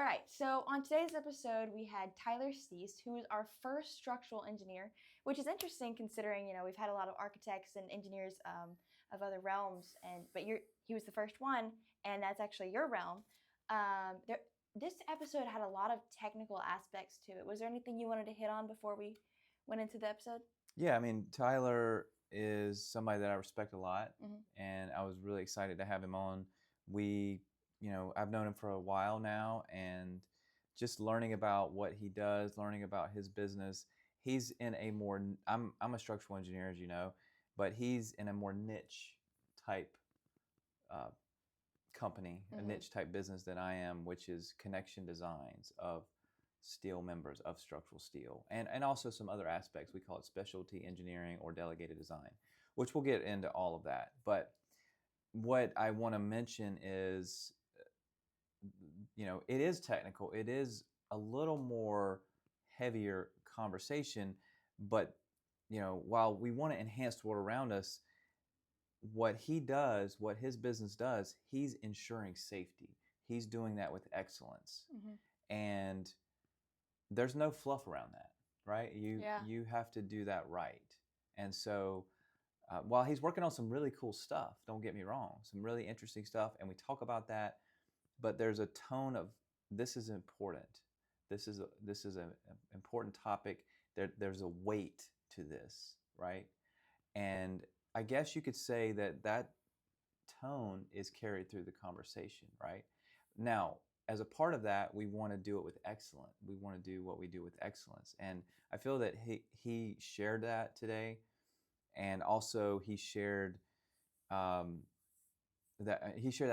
All right, so on today's episode, we had Tyler Sease, who is our first structural engineer, which is interesting considering, we've had a lot of architects and engineers of other realms, but he was the first one, and that's actually your realm. This episode had a lot of technical aspects to it. Was there anything you wanted to hit on before we went into the episode? Yeah, I mean, Tyler is somebody that I respect a lot, and I was really excited to have him on. I've known him for a while now, and just learning about what he does, learning about his business. He's in I'm a structural engineer, as you know, but he's in a more niche type company, a niche type business than I am, which is connection designs of steel members of structural steel, and also some other aspects. We call it specialty engineering or delegated design, which we'll get into all of that. But what I want to mention is, it is technical. It is a little more heavier conversation, but, while we want to enhance the world around us, what he does, what his business does, he's ensuring safety. He's doing that with excellence. And there's no fluff around that, right? You have to do that right. And so while he's working on some really cool stuff, don't get me wrong, some really interesting stuff, and we talk about that, but there's a tone of, this is important. This is an important topic. There's a weight to this, right? And I guess you could say that tone is carried through the conversation, right? Now, as a part of that, we want to do it with excellence. We want to do what we do with excellence. And I feel that he shared that today. And also he shared that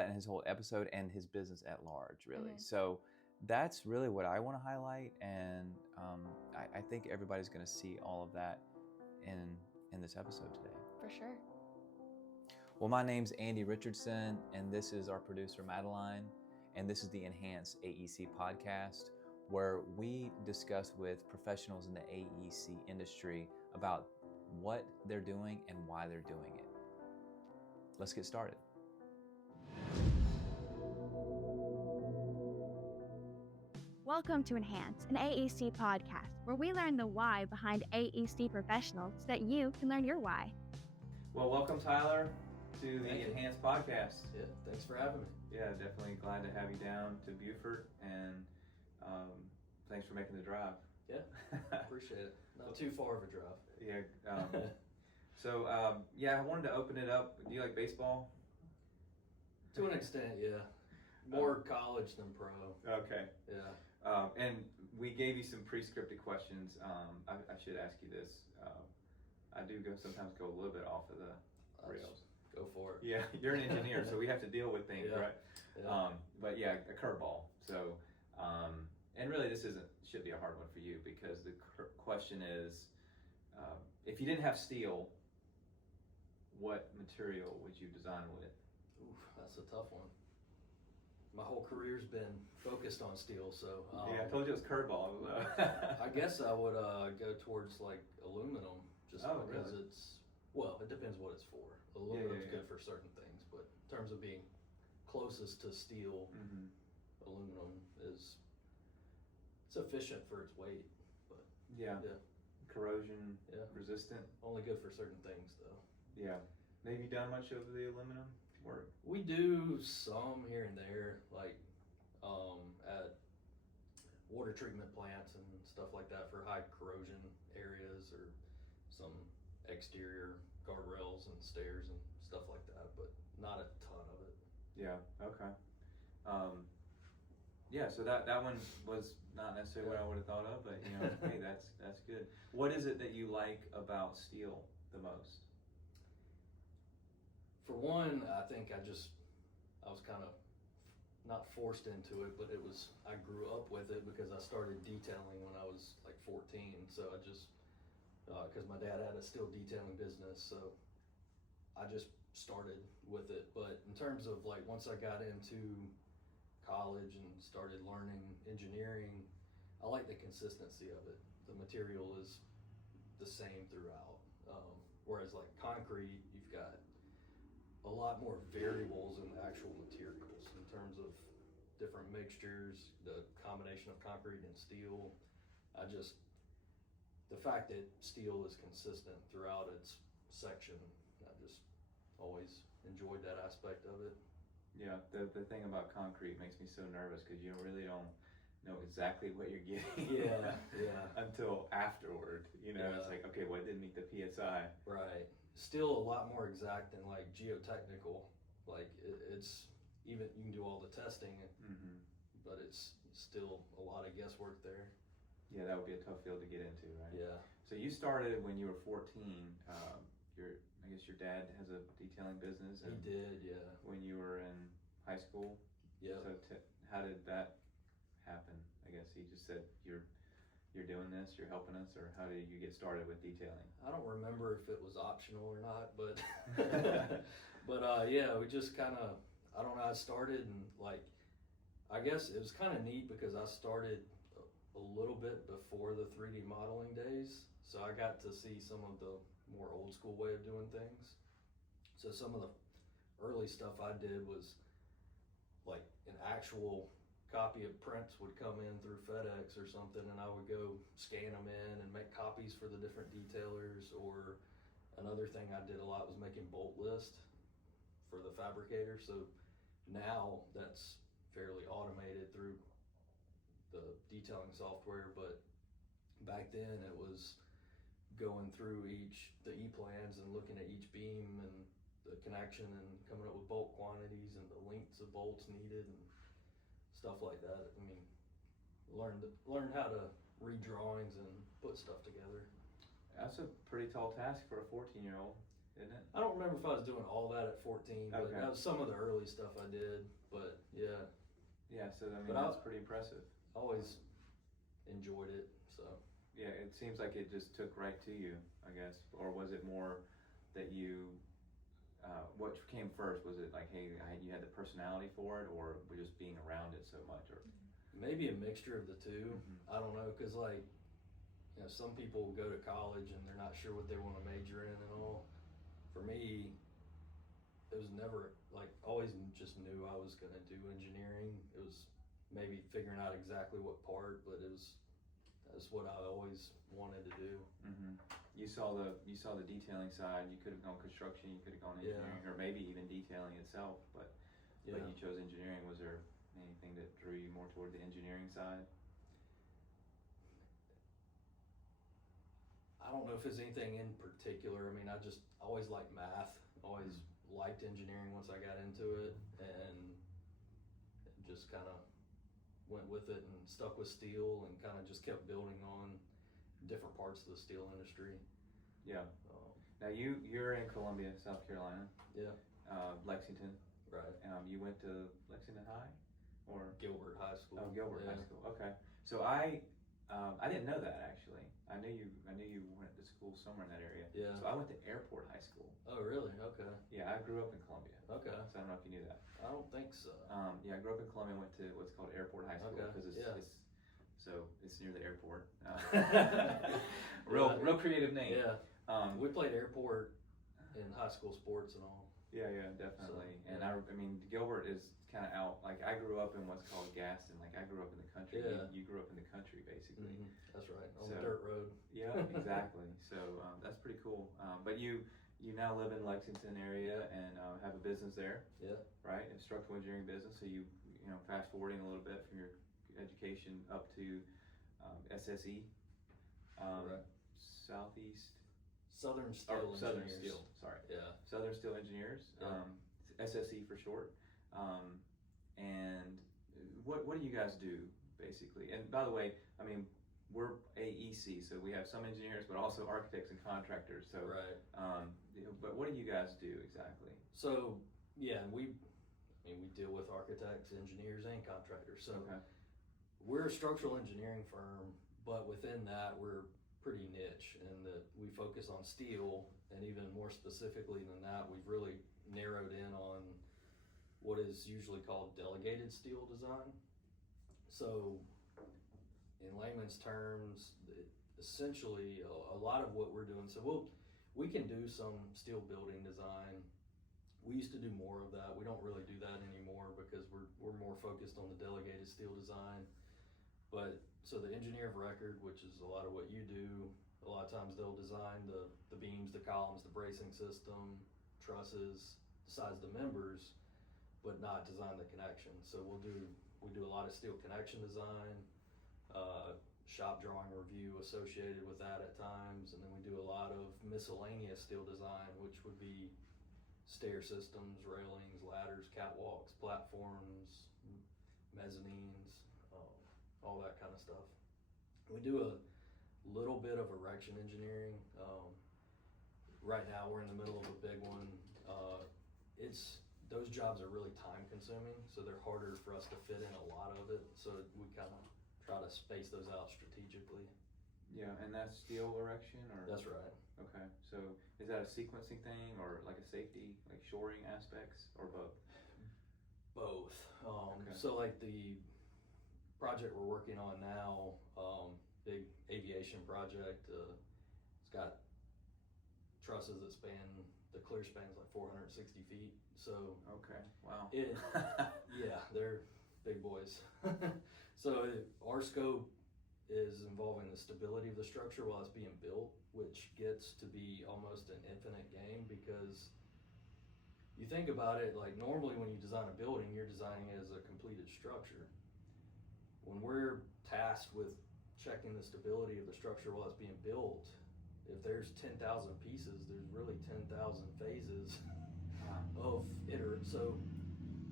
in his whole episode and his business at large, really. So that's really what I want to highlight. And I think everybody's going to see all of that in this episode today. For sure. Well, my name's Andy Richardson, and this is our producer, Madeline. And this is the Enhance AEC podcast, where we discuss with professionals in the AEC industry about what they're doing and why they're doing it. Let's get started. Welcome to Enhance, an AEC podcast, where we learn the why behind AEC professionals so that you can learn your why. Well, welcome, Tyler, to the Enhance podcast. Yeah, thanks for having me. Yeah, definitely glad to have you down to Beaufort, and thanks for making the drive. Yeah, appreciate it. Not too far of a drive. Yeah. I wanted to open it up. Do you like baseball? To an extent, yeah. More college than pro. Okay. Yeah. And we gave you some pre-scripted questions. I should ask you this. I do sometimes go a little bit off of the rails. Go for it. Yeah, you're an engineer, so we have to deal with things, right? Yeah. But yeah, a curveball. So, and really this should be a hard one for you, because the question is, if you didn't have steel, what material would you design with? Ooh, that's a tough one. My whole career's been focused on steel, so... yeah, I told you it was curveball. I guess I would go towards like aluminum, just because really? it depends what it's for. Aluminum's good for certain things, but in terms of being closest to steel, aluminum is efficient for its weight, but corrosion resistant. Only good for certain things, though. Yeah. Have you done much of the aluminum work? We do some here and there, like at water treatment plants and stuff like that for high corrosion areas, or some exterior guardrails and stairs and stuff like that, but not a ton of it. Yeah, okay. So that one was not necessarily what I would have thought of, but hey, that's good. What is it that you like about steel the most? For one, I think I was kind of not forced into it, but I grew up with it because I started detailing when I was like 14. So I just, because my dad had a steel detailing business, so I just started with it. But in terms of like, once I got into college and started learning engineering, I like the consistency of it. The material is the same throughout. Whereas like concrete, you've got a lot more variables in the actual materials in terms of different mixtures, the combination of concrete and steel. The fact that steel is consistent throughout its section, I just always enjoyed that aspect of it. Yeah, the thing about concrete makes me so nervous because you really don't know exactly what you're getting. Yeah. Until afterward, It's Yeah. like, okay, well, it didn't meet the PSI. Right. Still a lot more exact than like geotechnical. Like it's even, you can do all the testing, Mm-hmm. but it's still a lot of guesswork there. Yeah, that would be a tough field to get into, right? Yeah. So you started when you were 14. I guess your dad has a detailing business. He did, yeah. When you were in high school. Yeah. So how did that happen? I guess he just said you're doing this, you're helping us, or how did you get started with detailing? I don't remember if it was optional or not, but yeah, we just kind of, I don't know, I started and like, I guess it was kind of neat because I started a little bit before the 3D modeling days, so I got to see some of the more old school way of doing things. So some of the early stuff I did was like an actual copy of prints would come in through FedEx or something, and I would go scan them in and make copies for the different detailers. Or another thing I did a lot was making bolt list for the fabricator. So now that's fairly automated through the detailing software, but back then it was going through the E-plans and looking at each beam and the connection and coming up with bolt quantities and the lengths of bolts needed and stuff like that. I mean, learned how to read drawings and put stuff together. That's a pretty tall task for a 14-year-old, isn't it? I don't remember if I was doing all that at 14, but Okay. that was some of the early stuff I did. But yeah, Yeah, so I mean, But that's pretty impressive. I always enjoyed it. So Yeah, it seems like it just took right to you, I guess. Or was it more that you, what came first? Was it like, hey, you had the personality for it, or were just being around it so much? Or maybe a mixture of the two. Mhm. I don't know, because like, some people go to college and they're not sure what they want to major in and all. For me, it was never like, always just knew I was going to do engineering. It was maybe figuring out exactly what part, but that's what I always wanted to do. Mm-hmm. You saw the detailing side. You could have gone construction. You could have gone engineering, or maybe even detailing itself. But Yeah. you chose engineering. Was there anything that drew you more toward the engineering side? I don't know if it's anything in particular. I mean, I always liked math. Always liked engineering once I got into it, and just kind of went with it and stuck with steel and kind of just kept building on different parts of the steel industry. Yeah. Now you're in Columbia, South Carolina. Yeah. Lexington. Right. You went to Lexington High, or Gilbert High School. Oh, Gilbert Yeah. High School. Okay. So I didn't know that actually. I knew you went to school somewhere in that area. Yeah. So I went to Airport High School. Oh, really? Okay. Yeah, I grew up in Columbia. Okay. So I don't know if you knew that. I don't think so. Yeah, I grew up in Columbia. Went to what's called Airport High School Okay, because yeah. it's near the airport. Real creative name. Yeah. We We played airport in high school sports and all. Yeah, definitely. So, And yeah. I mean, Gilbert is kind of out. Like I grew up in what's called Gaston. Like I grew up in the country. Yeah. You grew up in the country, basically. Mm-hmm. That's right. On So- the dirt road. Yeah, exactly. So that's pretty cool. But you now live in Lexington area and have a business there, Yeah. right? A structural engineering business. So you fast forwarding a little bit from your education up to SSE, Right. Southeast. Southern Steel Southern Engineers. Steel. Sorry. Yeah. Southern Steel Engineers, Yeah. SSE for short. And what do you guys do basically? And by the way, I mean we're AEC, so we have some engineers, but also architects and contractors. So, Right. But what do you guys do exactly? So yeah, we deal with architects, engineers, and contractors. So Okay. we're a structural engineering firm, but within that we're pretty niche in that we focus on steel, and even more specifically than that, we've really narrowed in on what is usually called delegated steel design. So in layman's terms, essentially a lot of what we're doing, so we can do some steel building design We used to do more of that. We don't really do that anymore because we're more focused on the delegated steel design. But so the engineer of record, which is a lot of what you do, a lot of times they'll design the beams, the columns, the bracing system, trusses, the size of the members, but not design the connection. So we do a lot of steel connection design, shop drawing review associated with that at times, and then we do a lot of miscellaneous steel design, which would be stair systems, railings, ladders, catwalks, platforms, mezzanines, all that kind of stuff. We do a little bit of erection engineering. Right now we're in the middle of a big one. Those jobs are really time consuming, so they're harder for us to fit in a lot of it. So we kind of try to space those out strategically. Yeah, and that's steel erection, or? That's right. Okay, so is that a sequencing thing, or like a safety, like shoring aspects, or both? Both. Okay. So like the project we're working on now, big aviation project, it's got trusses that the clear span's like 460 feet. So okay, wow. Yeah, they're big boys. So our scope is involving the stability of the structure while it's being built, which gets to be almost an infinite game, because you think about it, like normally when you design a building, you're designing it as a completed structure. When we're tasked with checking the stability of the structure while it's being built, if there's 10,000 pieces, there's really 10,000 phases of so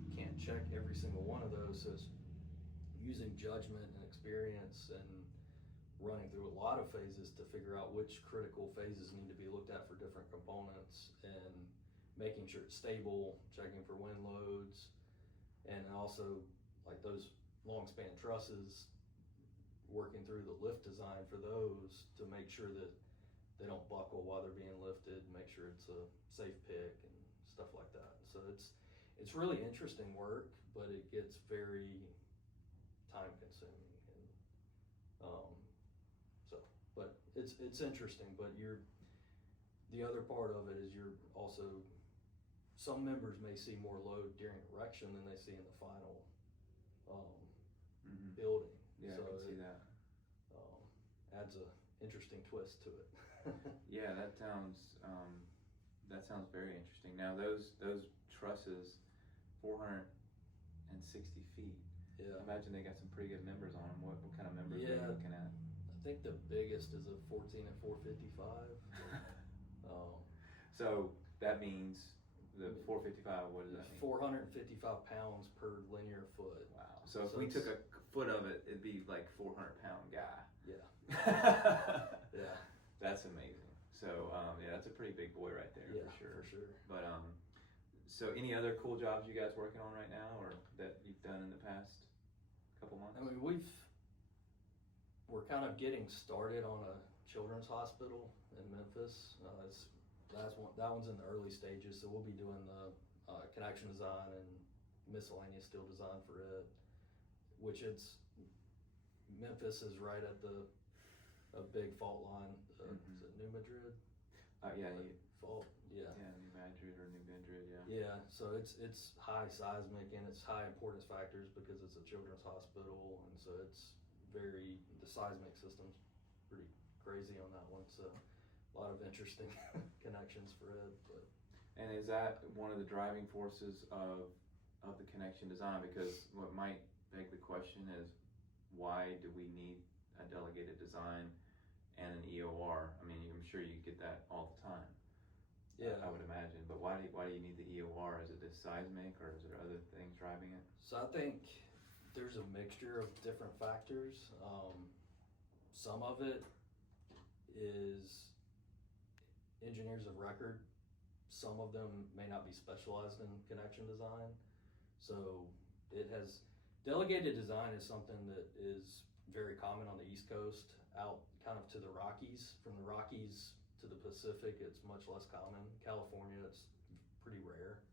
you can't check every single one of those. So it's using judgment and experience and running through a lot of phases to figure out which critical phases need to be looked at for different components, and making sure it's stable, checking for wind loads, and also like those long span trusses, working through the lift design for those to make sure that they don't buckle while they're being lifted, make sure it's a safe pick and stuff like that. So it's really interesting work, but it gets very time consuming, and but it's interesting. But the other part of it is you're also, some members may see more load during erection than they see in the final building. Yeah, so I can see that. Adds a interesting twist to it. Yeah, that sounds very interesting. Now those trusses, 460 feet. Yeah. I imagine they got some pretty good members on them. What kind of members are you looking at? I think the biggest is a 14 and 455. So that means the 455. What does that mean? 455 pounds per linear foot. Wow. So if we took a foot of it, it'd be like 400-pound guy. Yeah. Yeah. That's amazing. So yeah, that's a pretty big boy right there. Yeah, for sure. For sure. But so any other cool jobs you guys working on right now, or that you've done in the past couple months? I mean, we're kind of getting started on a children's hospital in Memphis. That one's in the early stages, so we'll be doing the connection design and miscellaneous steel design for it. Memphis is right at a big fault line. Is it New Madrid? Yeah. Fault. Yeah. Yeah, New Madrid or New Madrid. Yeah. Yeah. So it's high seismic and it's high importance factors because it's a children's hospital, and so the seismic system's pretty crazy on that one. So a lot of interesting connections for it. But and is that one of the driving forces of the connection design? Because what might beg the question is, why do we need a delegated design and an EOR? I mean, I'm sure you get that all the time. Yeah, I would imagine. But why do you need the EOR? Is it the seismic, or is there other things driving it? So I think there's a mixture of different factors. Some of it is engineers of record. Some of them may not be specialized in connection design. So delegated design is something that is very common on the East Coast, out kind of to the Rockies. From the Rockies to the Pacific, it's much less common. California, it's pretty rare.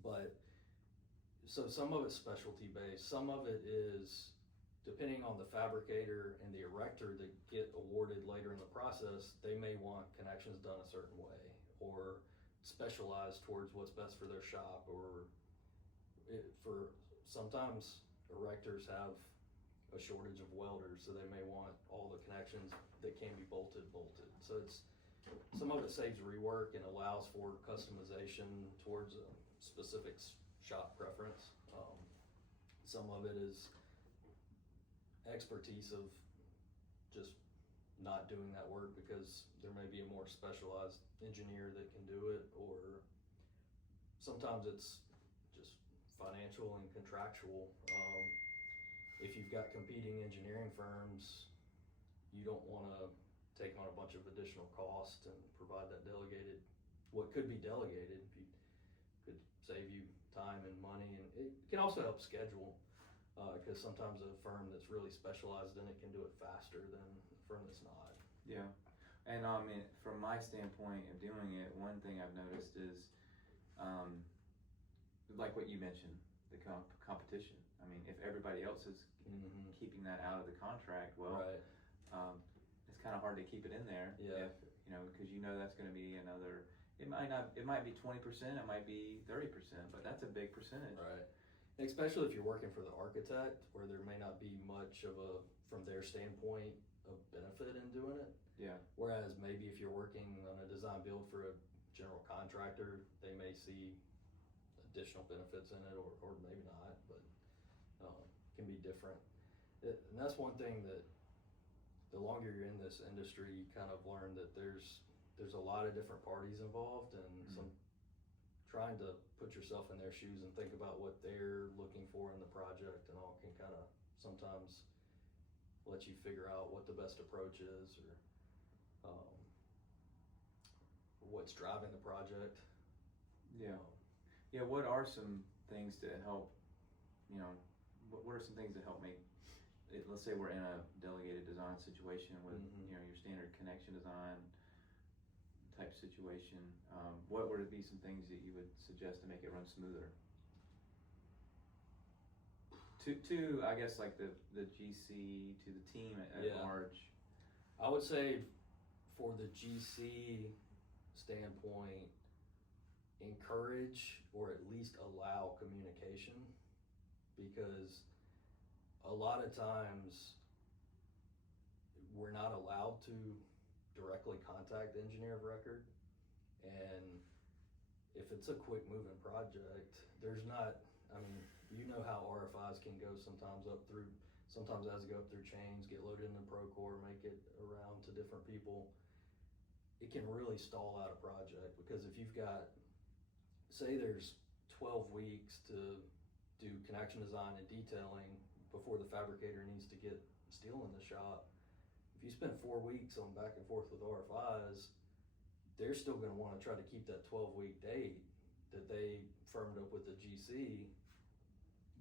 But so some of it's specialty based. Some of it is depending on the fabricator and the erector that get awarded later in the process. They may want connections done a certain way, or specialized towards what's best for their shop, or for sometimes erectors have a shortage of welders, so they may want all the connections that can be bolted. So some of it saves rework and allows for customization towards a specific shop preference. Some of it is expertise of just not doing that work because there may be a more specialized engineer that can do it, or sometimes it's just financial and contractual. If you've got competing engineering firms, you don't want to take on a bunch of additional cost and provide that delegated, what could be delegated. You could save you time and money, and it can also help schedule, because sometimes a firm that's really specialized in it can do it faster than a firm that's not. Yeah, and from my standpoint of doing it, one thing I've noticed is, like what you mentioned, the competition. I mean, if everybody else is keeping that out of the contract, well, Right. It's kind of hard to keep it in there. Yeah. If, because that's going to be another. It might be 20%, it might be 30%, but that's a big percentage. Right. Especially if you're working for the architect, where there may not be much of a, from their standpoint, of benefit in doing it. Yeah. Whereas maybe if you're working on a design build for a general contractor, they may see additional benefits in it, or maybe not, but can be different. And that's one thing that the longer you're in this industry, you kind of learn that there's a lot of different parties involved, and some trying to put yourself in their shoes and think about what they're looking for in the project and all can kind of sometimes let you figure out what the best approach is, or what's driving the project. Yeah. Yeah. What are some things to help, what are some things that help make it, let's say we're in a delegated design situation with, your standard connection design type situation. What would be some things that you would suggest to make it run smoother? To I guess like the GC, to the team at large. I would say for the GC standpoint, encourage or at least allow communication, because a lot of times we're not allowed to directly contact the engineer of record, and if it's a quick moving project, there's not, how RFIs can go sometimes as they go up through chains, get loaded into Procore, make it around to different people. It can really stall out a project, because if you've got, say there's 12 weeks to do connection design and detailing before the fabricator needs to get steel in the shop. If you spend 4 weeks on back and forth with RFIs, they're still going to want to try to keep that 12-week date that they firmed up with the GC,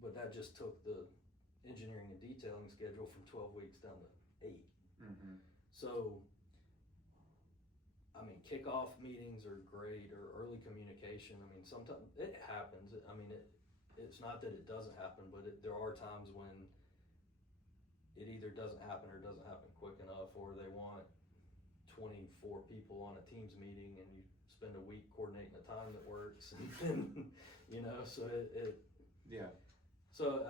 but that just took the engineering and detailing schedule from 12 weeks down to 8. So, kickoff meetings are great, or early communication. Sometimes it happens. It's not that it doesn't happen, but there are times when it either doesn't happen or doesn't happen quick enough, or they want 24 people on a Teams meeting and you spend a week coordinating a time that works, and so yeah. So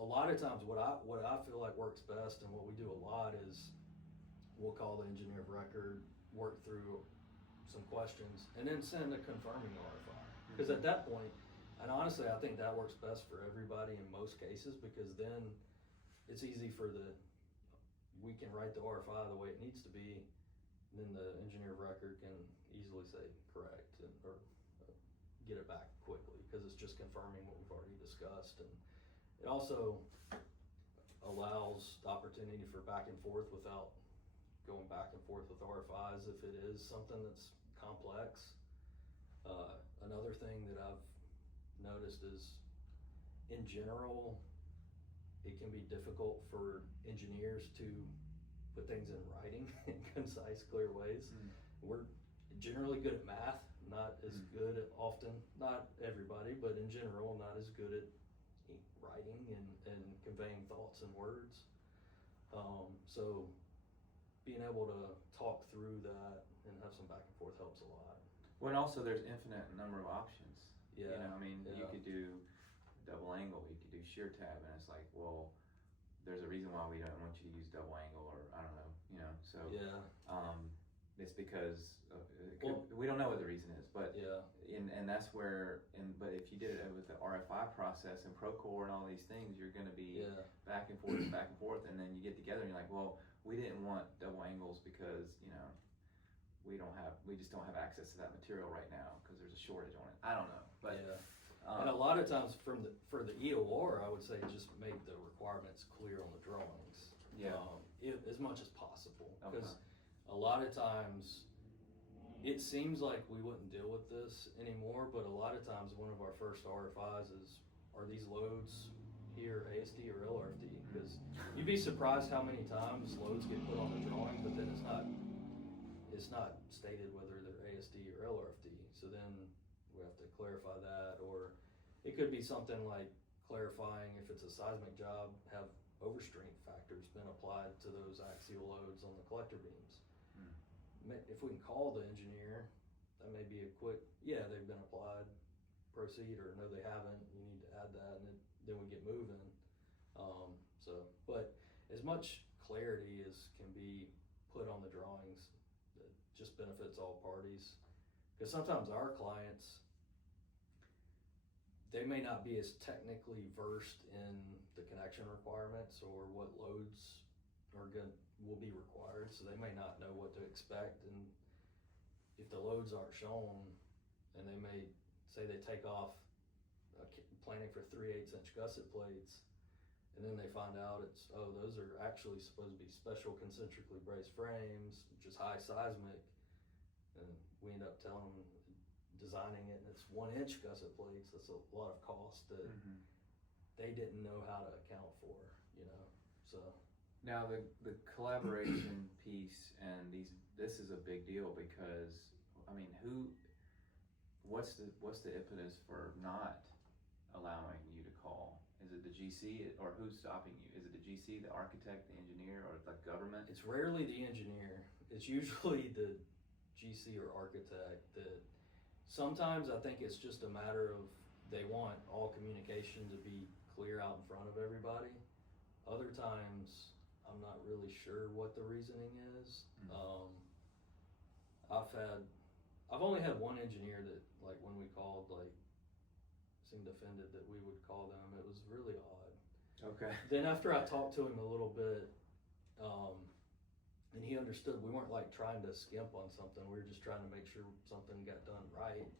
a lot of times what I feel like works best, and what we do a lot, is we'll call the engineer of record, work through some questions, and then send a confirming RFI. Because at that point, and honestly, I think that works best for everybody in most cases, because then it's easy we can write the RFI the way it needs to be, and then the engineer of record can easily say correct, or get it back quickly, because it's just confirming what we've already discussed. And it also allows the opportunity for back and forth without going back and forth with RFIs if it is something that's complex. Another thing that I've noticed is, in general, it can be difficult for engineers to put things in writing in concise, clear ways. We're generally good at math, not as good at often, not everybody, but in general, not as good at writing and conveying thoughts in words. So being able to talk through that and have some back and forth helps a lot. Well, and also there's infinite number of options. Yeah. You know, I mean, you Yeah. could do double angle, you could do shear tab, and it's like, well, there's a reason why we don't want you to use double angle, or I don't know, you know. So Yeah. it's because we don't know what the reason is, but Yeah. and that's where. But if you did it with the RFI process and Procore and all these things, you're going to be Yeah. back and forth, and then you get together and you're like, well, we didn't want double angles because we just don't have access to that material right now because there's a shortage on it. I don't know, but yeah. And a lot of times for the EOR, I would say just make the requirements clear on the drawings. Yeah. As much as possible, Okay. because a lot of times it seems like we wouldn't deal with this anymore, but a lot of times one of our first RFIs is, are these loads here ASD or LRFD? Because you'd be surprised how many times loads get put on the drawing, but then it's not stated whether they're ASD or LRFD. So then we have to clarify that, or it could be something like clarifying if it's a seismic job, have overstrength factors been applied to those axial loads on the collector beams. If we can call the engineer, that may be a quick, yeah, they've been applied, proceed, or no, they haven't, you need to add that, and then we get moving. But as much clarity as can be put on the drawings, that just benefits all parties. Because sometimes our clients, they may not be as technically versed in the connection requirements or what loads will be required, so they may not know what to expect. And if the loads aren't shown, and they may say they take off planning for 3/8 inch gusset plates, and then they find out those are actually supposed to be special concentrically braced frames, which is high seismic, and we end up telling them, designing it, and it's 1 inch gusset plates. That's a lot of cost that they didn't know how to account for, so. Now the collaboration piece and this is a big deal because I mean what's the impetus for not allowing you to call? Is it the GC or who's stopping you? Is it the GC, the architect, the engineer, or the government? It's rarely the engineer. It's usually the GC or architect. That sometimes I think it's just a matter of they want all communication to be clear out in front of everybody. Other times I'm not really sure what the reasoning is. I've only had one engineer that, like, when we called, like, seemed offended that we would call them. It was really odd. Okay. Then after I talked to him a little bit, and he understood we weren't like trying to skimp on something. We were just trying to make sure something got done right.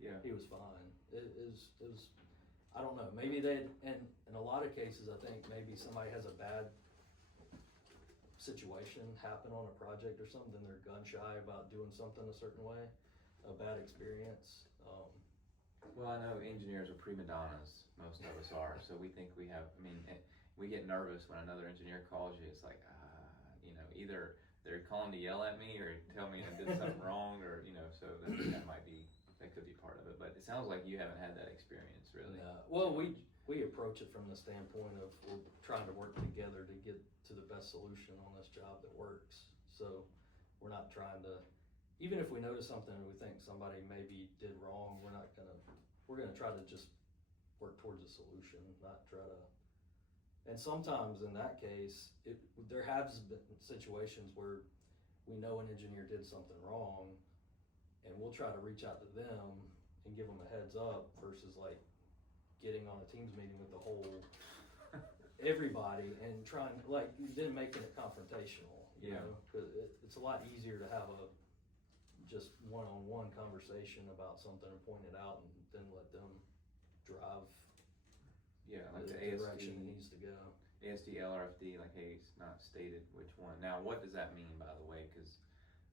Yeah. He was fine. It was I don't know. Maybe and in a lot of cases, I think maybe somebody has a bad situation happen on a project or something, they're gun shy about doing something a certain way, a bad experience. Well, I know engineers are prima donnas, most of us are, so we think we have, we get nervous when another engineer calls you. It's like, either they're calling to yell at me or tell me I did something wrong, or, so that could be part of it. But it sounds like you haven't had that experience, really. Well, we approach it from the standpoint of we're trying to work together to get to the best solution on this job that works. So we're not trying to, even if we notice something and we think somebody maybe did wrong, we're gonna try to just work towards a solution, not try to. And sometimes in that case, there has been situations where we know an engineer did something wrong, and we'll try to reach out to them and give them a heads up versus like getting on a Teams meeting with the whole everybody and trying then making it confrontational. You know, because it's a lot easier to have a just one-on-one conversation about something and point it out, and then let them drive. Like the direction ASD it needs to go. ASD, LRFD, like, hey, it's not stated which one. Now, what does that mean, by the way? Because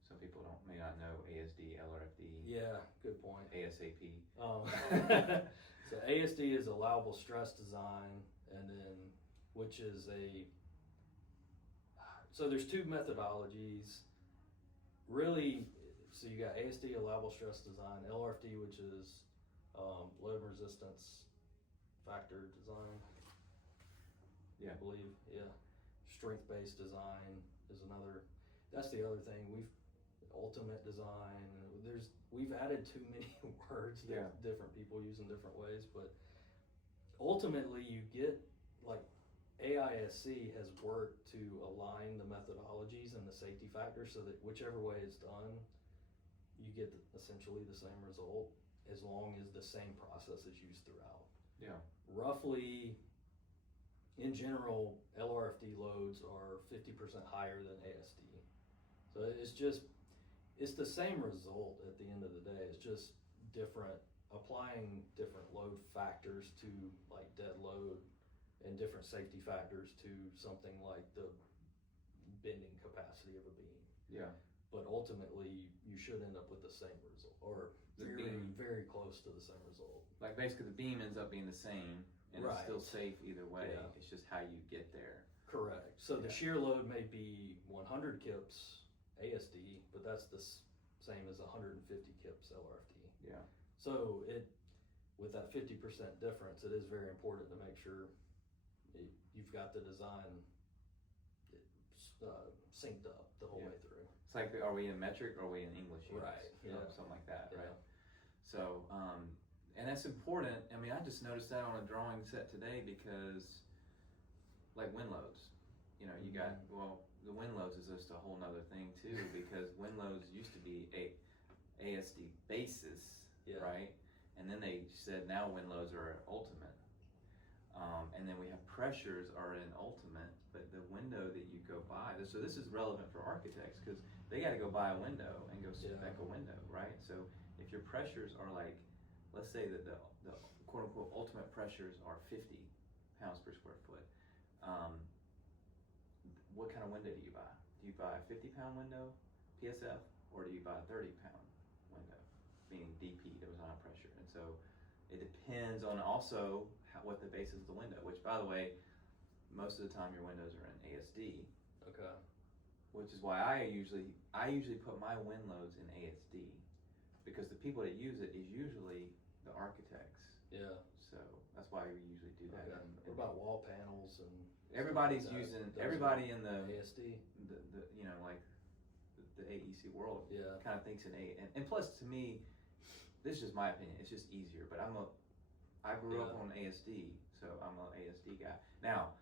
some people may not know ASD, LRFD. Yeah, good point. ASAP. So ASD is allowable stress design, and then so there's two methodologies, really. So you got ASD, allowable stress design, LRFD, which is load resistance factor design. Yeah. I believe, yeah. Strength-based design is another. That's the other thing. ultimate design. We've added too many words that different people use in different ways, but ultimately you get, like, AISC has worked to align the methodologies and the safety factors so that whichever way it's done, you get essentially the same result as long as the same process is used throughout. Yeah. Roughly, in general, LRFD loads are 50% higher than ASD. So it's the same result at the end of the day. It's just applying different load factors to, like, dead load, and different safety factors to something like the bending capacity of a beam. Yeah. But ultimately, you should end up with the same result, or very close to the same result. Like, basically the beam ends up being the same, and it's still safe either way. Yeah. It's just how you get there. Correct. So the shear load may be 100 kips ASD, but that's the same as 150 kips LRFD. Yeah. So with that 50% difference, it is very important to make sure you've got the design synced up the whole way through. It's like, are we in metric or are we in English units? Right. You know, something like that, right? Yeah. So, and that's important. I mean, I just noticed that on a drawing set today because, like, wind loads, you know, you got, well, the wind loads is just a whole nother thing too, because wind loads used to be ASD basis, right? And then they said now wind loads are ultimate. And then we have pressures are in ultimate, but the window that you go by, so this is relevant for architects because they got to go buy a window and go spec a window, right? So if your pressures are, like, let's say that the quote unquote ultimate pressures are 50 pounds per square foot, what kind of window do you buy? Do you buy a 50-pound window, PSF, or do you buy a 30-pound window, meaning DP, design pressure? And so it depends on also what the base is of the window, which, by the way, most of the time your windows are in ASD. Okay. Which is why I usually put my wind loads in ASD, because the people that use it is usually the architects. Yeah. So that's why we usually do that. Okay. What about wall panels and? Everybody's using, everybody in the ASD. The you know, like the AEC world Yeah. kind of thinks in and plus, to me, this is just my opinion, it's just easier, but I grew up on ASD, so I'm an ASD guy. Now,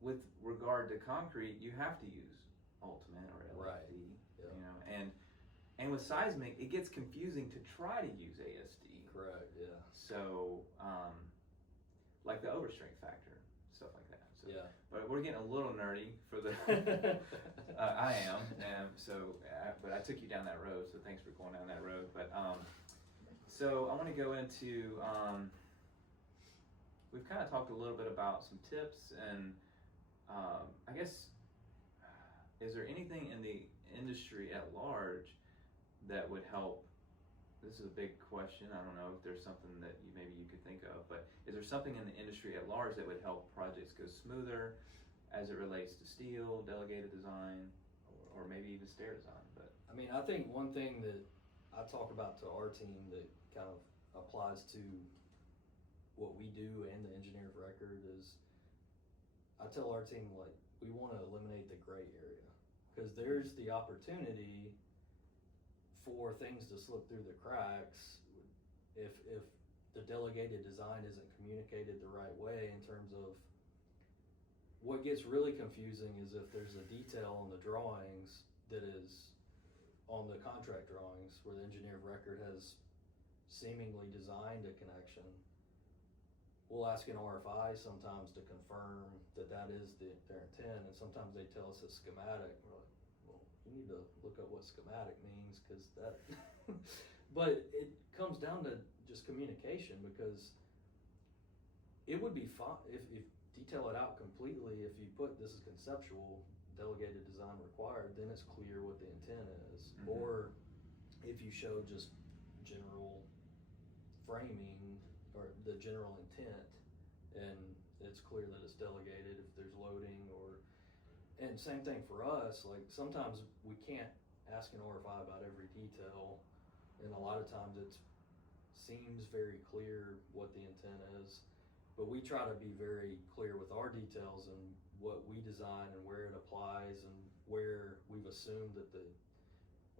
with regard to concrete, you have to use ultimate or LRFD, you know, and with seismic, it gets confusing to try to use ASD. Correct, yeah. So, like the overstrength factor, stuff like that. So, yeah. But we're getting a little nerdy for the, I am, but I took you down that road, so thanks for going down that road. But, so I want to go into, we've kind of talked a little bit about some tips, and I guess, is there anything in the industry at large that would help? This is a big question. I don't know if there's something that maybe you could think of, but is there something in the industry at large that would help projects go smoother as it relates to steel, delegated design, or maybe even stair design? But I mean, I think one thing that I talk about to our team that kind of applies to what we do and the engineer of record is, I tell our team, like, we want to eliminate the gray area, because there's the opportunity for things to slip through the cracks if the delegated design isn't communicated the right way. In terms of what gets really confusing is if there's a detail on the drawings that is on the contract drawings where the engineer of record has seemingly designed a connection. We'll ask an RFI sometimes to confirm that that is their intent, and sometimes they tell us it's schematic. We're like, well, you need to look up what schematic means, because that but it comes down to just communication, because it would be fine if detail it out completely. If you put this is conceptual, delegated design required, then it's clear what the intent is. Or if you show just general framing or the general intent, and it's clear that it's delegated if there's loading. And same thing for us, like sometimes we can't ask an RFI about every detail, and a lot of times it seems very clear what the intent is, but we try to be very clear with our details and what we design and where it applies and where we've assumed that the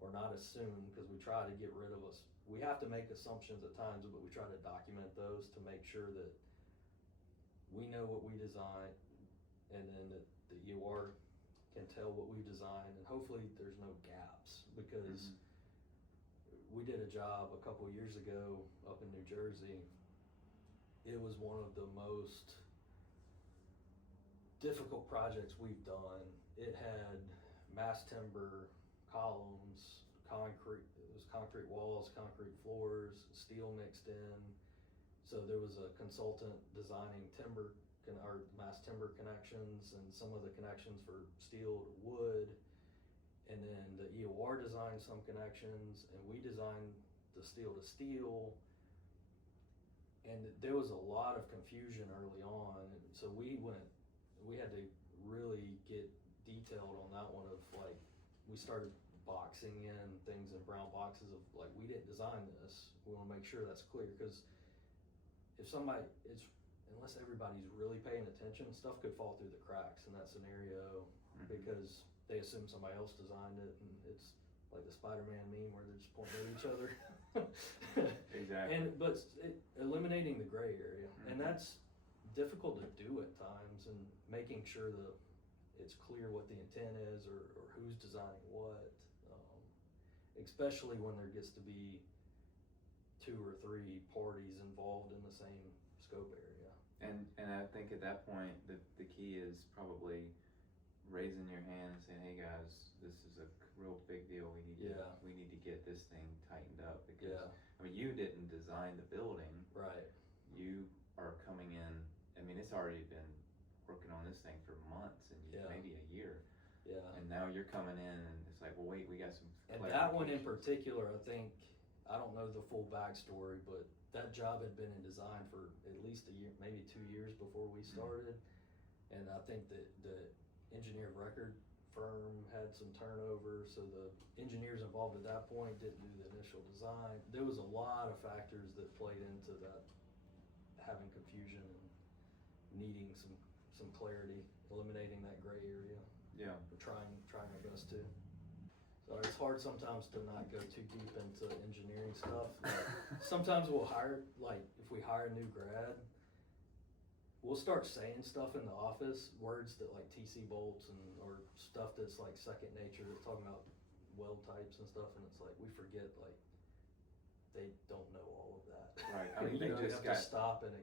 or not assume, because we try to get rid of us. We have to make assumptions at times, but we try to document those to make sure that we know what we design, and then that the EOR can tell what we designed, and hopefully there's no gaps, because we did a job a couple years ago up in New Jersey. It was one of the most difficult projects we've done. It had mass timber, columns, concrete, it was concrete walls, concrete floors, steel mixed in. So there was a consultant designing timber or mass timber connections, and some of the connections for steel to wood. And then the EOR designed some connections, and we designed the steel to steel. And there was a lot of confusion early on, and so we had to really get detailed on that one of like, we started boxing in things in brown boxes of like, we didn't design this. We want to make sure that's clear, because if somebody, unless everybody's really paying attention, stuff could fall through the cracks in that scenario, because they assume somebody else designed it, and it's like the Spider-Man meme where they're just pointing at each other. Exactly. But eliminating the gray area, and that's difficult to do at times, and making sure that it's clear what the intent is, or who's designing what, especially when there gets to be 2 or 3 parties involved in the same scope area. And I think at that point, the key is probably raising your hand and saying, "Hey guys, this is a real big deal. We need to get this thing tightened up, because I mean, you didn't design the building, right? You are coming in. I mean, it's already been working on this thing for months and maybe a year. Yeah. And now you're coming in, and it's like, well, wait, we got some. And that one in particular, I think, I don't know the full backstory, but that job had been in design for at least a year, maybe 2 years before we started. And I think that the engineer of record firm had some turnover, so the engineers involved at that point didn't do the initial design. There was a lot of factors that played into that, having confusion and needing some clarity, eliminating that gray area. Yeah. We're trying our best to. So it's hard sometimes to not go too deep into engineering stuff. Like, sometimes we'll hire, like if we hire a new grad, we'll start saying stuff in the office, words that like TC bolts or stuff that's like second nature, talking about weld types and stuff, and it's like we forget, like they don't know all of that. Right. I mean, you they just have to stop and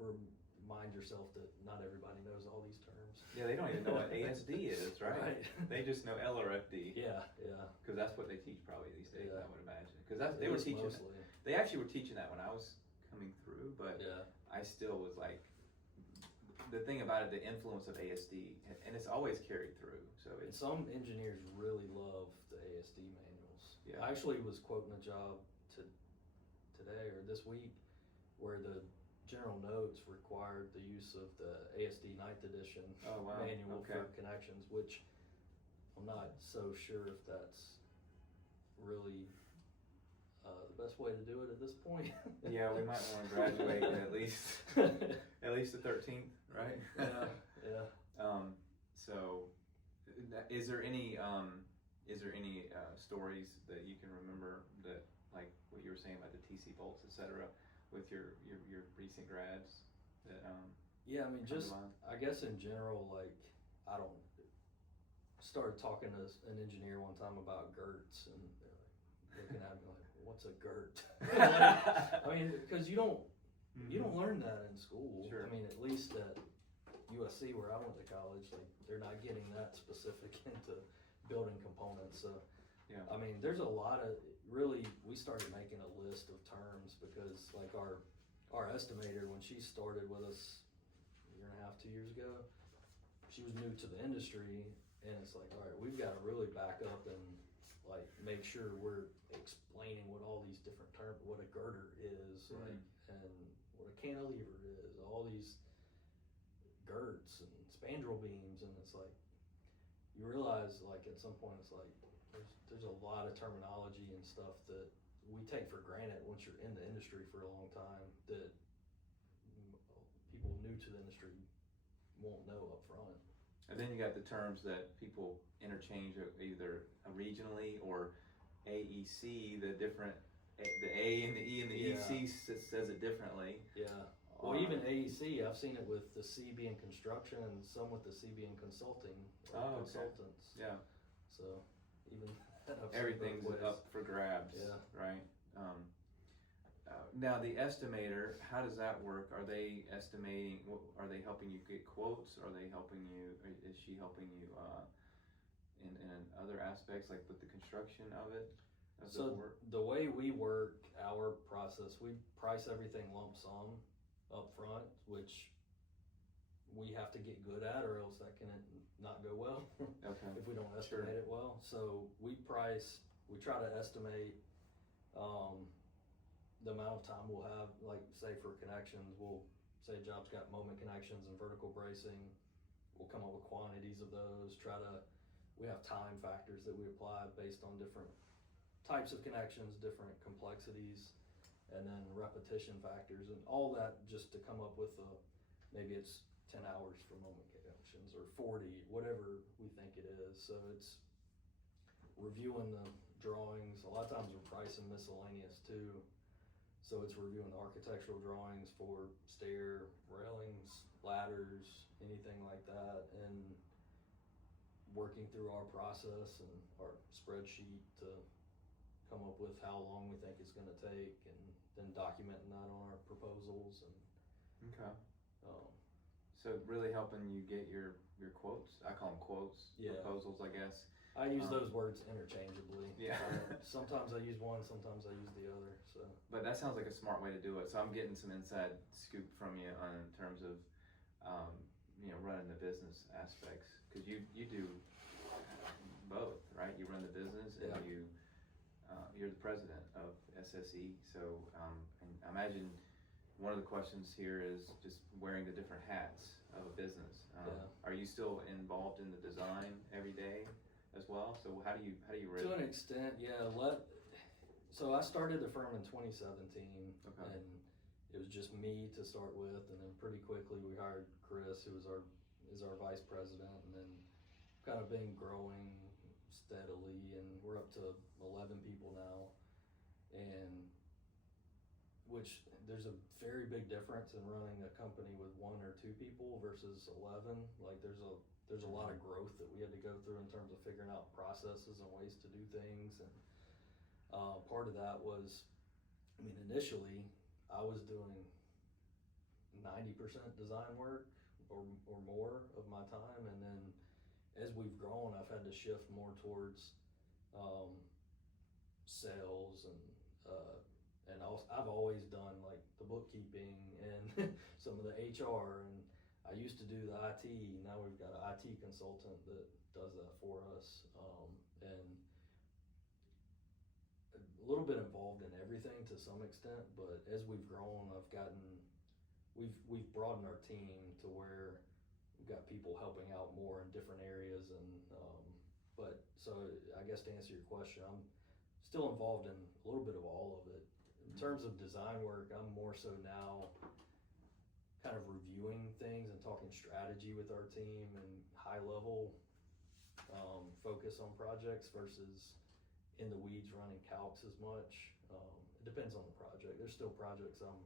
remind yourself that not everybody knows all these terms. Yeah, they don't even know what ASD is, right? They just know LRFD. Yeah. Because that's what they teach probably these days, I would imagine. Because they It were is teaching. mostly. They actually were teaching that when I was coming through, but I still was like, the thing about it, the influence of ASD, and it's always carried through. So And some engineers really love the ASD manuals. Yeah. I actually was quoting a job today or this week where the general notes required the use of the ASD 9th edition manual for connections, which I'm not so sure if that's really the best way to do it at this point. Yeah, we might want to graduate at least the 13th, right? Yeah. So, is there any stories that you can remember that, like what you were saying about the TC bolts, etc., with your recent grads that I mean, just I guess in general, like I don't started talking to an engineer one time about GERTs, and they're like looking at me like, what's a GERT? I mean, because you don't learn that in school. Sure. I mean, at least at USC where I went to college, like they're not getting that specific into building components. So I mean, there's a lot of, really, we started making a list of terms because like our estimator, when she started with us a year and a half, 2 years ago, she was new to the industry, and it's like, all right, we've got to really back up and like make sure we're explaining what all these different terms, what a girder is, like, and what a cantilever is, all these girts and spandrel beams, and it's like, you realize like at some point it's like, there's a lot of terminology and stuff that we take for granted once you're in the industry for a long time that people new to the industry won't know up front. And then you got the terms that people interchange either regionally or AEC, the different, the A and the E and the Yeah. EC says it differently. Yeah. Well, even AEC, I've seen it with the C being construction and some with the C being consulting or Okay. consultants. Yeah. So even that I've seen Everything's both ways. up for grabs, Yeah. right? Now the estimator, how does that work? Are they estimating? Are they helping you get quotes? Are they helping you? Is she helping you in other aspects, like with the construction of it? So the way we work our process, we price everything lump sum up front, which we have to get good at, or else that can not go well. Okay. If we don't estimate it well. So we try to estimate the amount of time we'll have, like say for connections, we'll say a job's got moment connections and vertical bracing. We'll come up with quantities of those, we have time factors that we apply based on different types of connections, different complexities, and then repetition factors and all that, just to come up with maybe it's 10 hours for moment connections or 40, whatever we think it is. So it's reviewing the drawings. A lot of times we're pricing miscellaneous too. So it's reviewing the architectural drawings for stair, railings, ladders, anything like that, and working through our process and our spreadsheet to come up with how long we think it's going to take, and then documenting that on our proposals. And okay. So really helping you get your quotes. I call them quotes, Yeah. proposals, I guess. I use those words interchangeably. Yeah. Sometimes I use one, sometimes I use the other. So. But that sounds like a smart way to do it. So I'm getting some inside scoop from you in terms of, running the business aspects, because you do both, right? You run the business and you're the president of SSE. So and I imagine one of the questions here is just wearing the different hats of a business. Are you still involved in the design every day as well? So how do you really? To an extent, yeah. So I started the firm in 2017, Okay. and it was just me to start with, and then pretty quickly we hired Chris, who is our vice president, and then kind of been growing steadily, and we're up to 11 people now, and which there's a very big difference in running a company with 1 or 2 people versus 11. Like there's a lot of growth that we had to go through in terms of figuring out processes and ways to do things, and part of that was, initially I was doing 90% design work or more of my time, and then as we've grown, I've had to shift more towards sales, and also, I've always done like the bookkeeping and some of the HR, and I used to do the IT. Now we've got an IT consultant that does that for us, and a little bit involved in everything to some extent. But as we've grown, we've broadened our team to where we've got people helping out more in different areas, and but so I guess to answer your question, I'm still involved in a little bit of all of it. In terms of design work, I'm more so now kind of reviewing things and talking strategy with our team and high level focus on projects versus in the weeds running calcs as much. It depends on the project. There's still projects I'm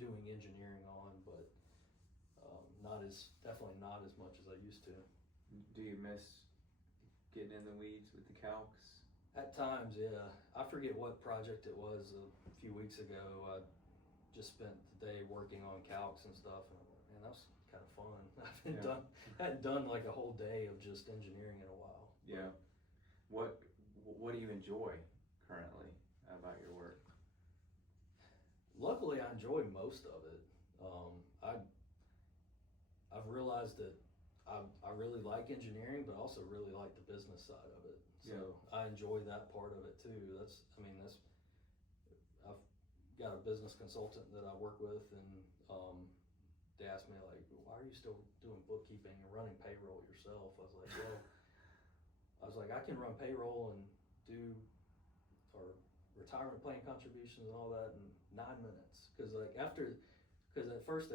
doing engineering on, but definitely not as much as I used to. Do you miss getting in the weeds with the calcs? At times, yeah. I forget what project it was a few weeks ago. I just spent the day working on calcs and stuff, and I'm like, man, that was kind of fun. Hadn't done like a whole day of just engineering in a while. Yeah. What do you enjoy currently about your work? Luckily, I enjoy most of it. I've realized that I really like engineering, but also really like the business side of it. So I enjoy that part of it too. I've got a business consultant that I work with, and they asked me like, why are you still doing bookkeeping and running payroll yourself? I was like, I can run payroll and do our retirement plan contributions and all that in 9 minutes. Cause at first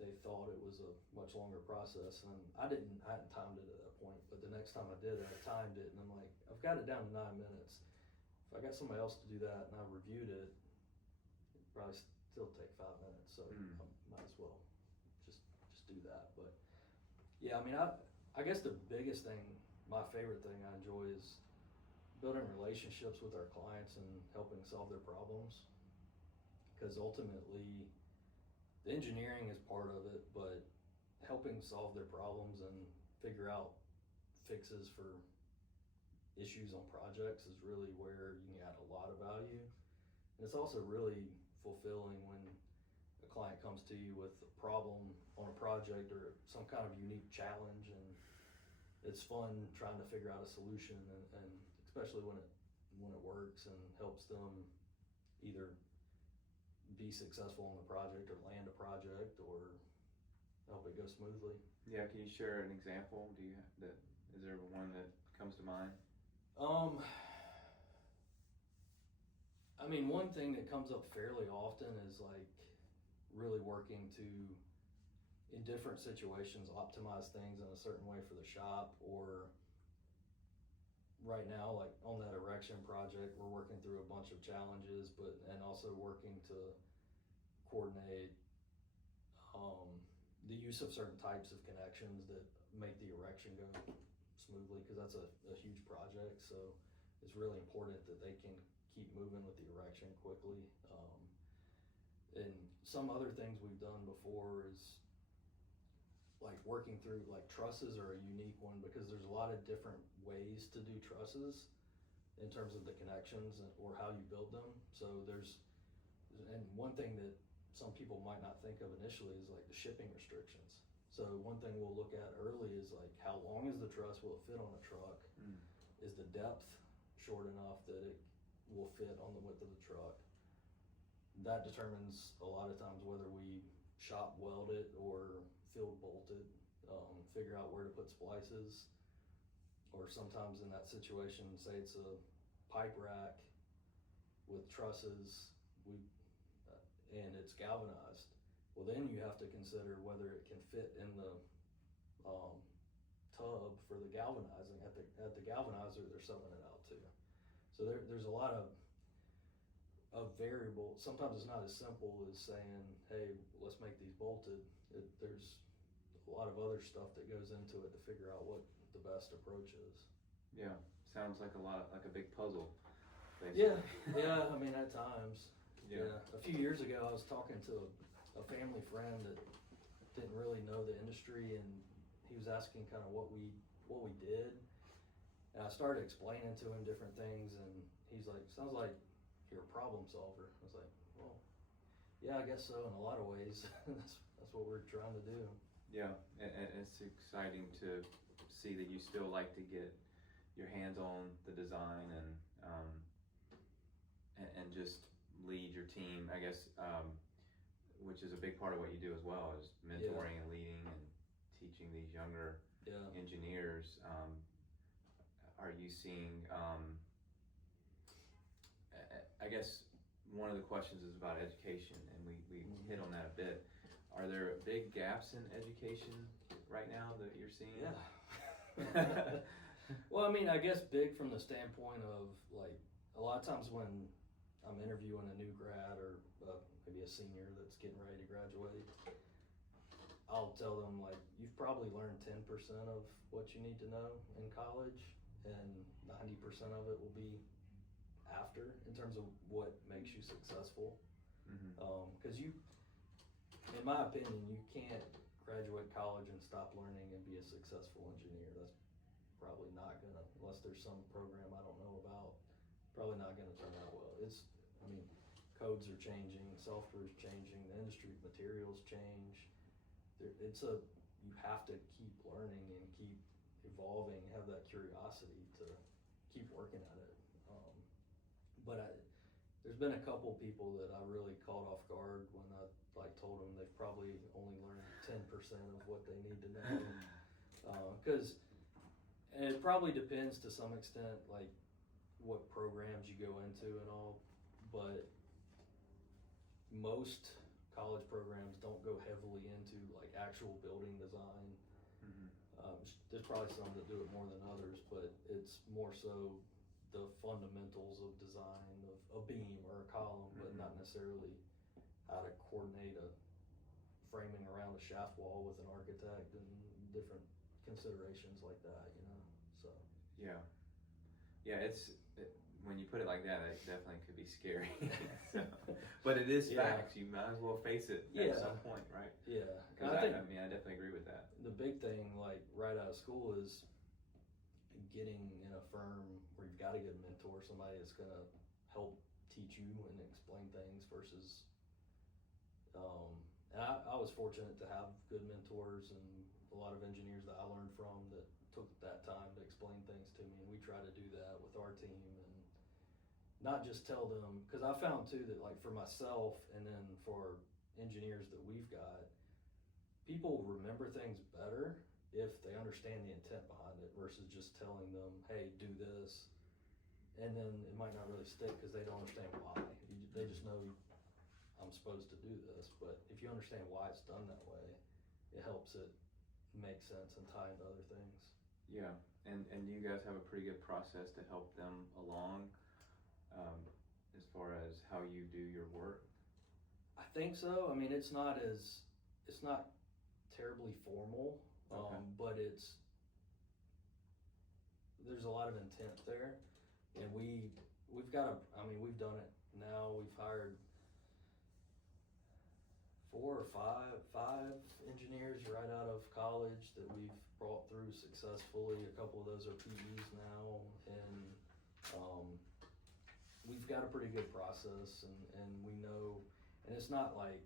they thought it was a much longer process, and I hadn't timed it at that point, but the next time I did it, I timed it, and I'm like, I've got it down to 9 minutes. If I got somebody else to do that and I reviewed it, it'd probably still take 5 minutes, so I might as well just do that. But yeah, I mean, I guess the biggest thing, my favorite thing I enjoy is building relationships with our clients and helping solve their problems, because ultimately the engineering is part of it, but helping solve their problems and figure out fixes for issues on projects is really where you can add a lot of value. And it's also really fulfilling when a client comes to you with a problem on a project or some kind of unique challenge, and it's fun trying to figure out a solution, and especially when it works and helps them either be successful on the project or land a project or help it go smoothly. Yeah, can you share an example? Is there one that comes to mind? I mean, one thing that comes up fairly often is like really working to, in different situations, optimize things in a certain way for the shop. Or right now, like on that erection project, we're working through a bunch of challenges, and also working to coordinate the use of certain types of connections that make the erection go smoothly, because that's a huge project. So it's really important that they can keep moving with the erection quickly. And some other things we've done before is like working through, like trusses are a unique one, because there's a lot of different ways to do trusses in terms of the connections or how you build them. So and one thing that some people might not think of initially is like the shipping restrictions. So one thing we'll look at early is like, how long is the truss, will it fit on a truck? Is the depth short enough that it will fit on the width of the truck? That determines a lot of times whether we shop weld it or field bolt it, figure out where to put splices. Or sometimes in that situation, say it's a pipe rack with trusses, and it's galvanized. Well, then you have to consider whether it can fit in the tub for the galvanizing. At the galvanizer, they're selling it out too. So there's a lot of variables. Sometimes it's not as simple as saying, hey, let's make these bolted. There's a lot of other stuff that goes into it to figure out what the best approach is. Yeah, sounds like like a big puzzle, basically. Yeah, I mean, at times. Yeah. A few years ago, I was talking to a family friend that didn't really know the industry, and he was asking kind of what we did. And I started explaining to him different things, and he's like, sounds like you're a problem solver. I was like, well, yeah, I guess so in a lot of ways. That's what we're trying to do. Yeah, and it's exciting to see that you still like to get your hands on the design and just lead your team, I guess, which is a big part of what you do as well, is mentoring and leading and teaching these younger engineers. Are you seeing, I guess one of the questions is about education, and we hit on that a bit. Are there big gaps in education right now that you're seeing? Yeah. Well, I mean, I guess big from the standpoint of, like, a lot of times when I'm interviewing a new grad or maybe a senior that's getting ready to graduate, I'll tell them, like, you've probably learned 10% of what you need to know in college, and 90% of it will be after, in terms of what makes you successful. Because in my opinion, you can't graduate college and stop learning and be a successful engineer. That's probably not gonna, unless there's some program I don't know about, probably not gonna turn out well. Codes are changing, software is changing, the industry materials change. You have to keep learning and keep evolving, have that curiosity to keep working at it. But there's been a couple people that I really caught off guard when I told them they've probably only learned 10% of what they need to know. Because it probably depends to some extent, like what programs you go into and all, but most college programs don't go heavily into like actual building design. There's probably some that do it more than others, but it's more so the fundamentals of design of a beam or a column, but not necessarily how to coordinate a framing around a shaft wall with an architect and different considerations like that, you know. So when you put it like that, it definitely could be scary. So, but it is facts. You might as well face it at some point, right? Yeah. Because I definitely agree with that. The big thing, like right out of school, is getting in a firm where you've got a good mentor, somebody that's gonna help teach you and explain things versus. And I was fortunate to have good mentors and a lot of engineers that I learned from that took that time to explain things to me, and we try to do that with our team and not just tell them, because I found too that like for myself and then for engineers that we've got, people remember things better if they understand the intent behind it versus just telling them, hey, do this, and then it might not really stick because they don't understand why. They just know I'm supposed to do this, but if you understand why it's done that way, it helps it make sense and tie into other things. Yeah, and you guys have a pretty good process to help them along as far as how you do your work? I think so. I mean, it's not terribly formal, but there's a lot of intent there, and we've done it now. We've hired 4 or 5 engineers right out of college that we've brought through successfully. A couple of those are PEs now, and we've got a pretty good process, and we know, and it's not like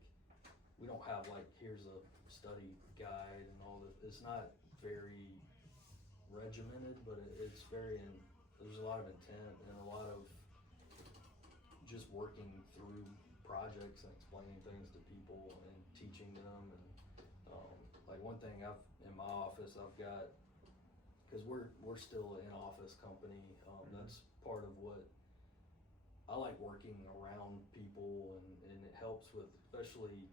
we don't have like here's a study guide and all that. It's not very regimented, but it's there's a lot of intent and a lot of just working through projects and explaining things to people and teaching them. And like one thing in my office I've got, because we're still an office company, that's part of what I like, working around people, and it helps with, especially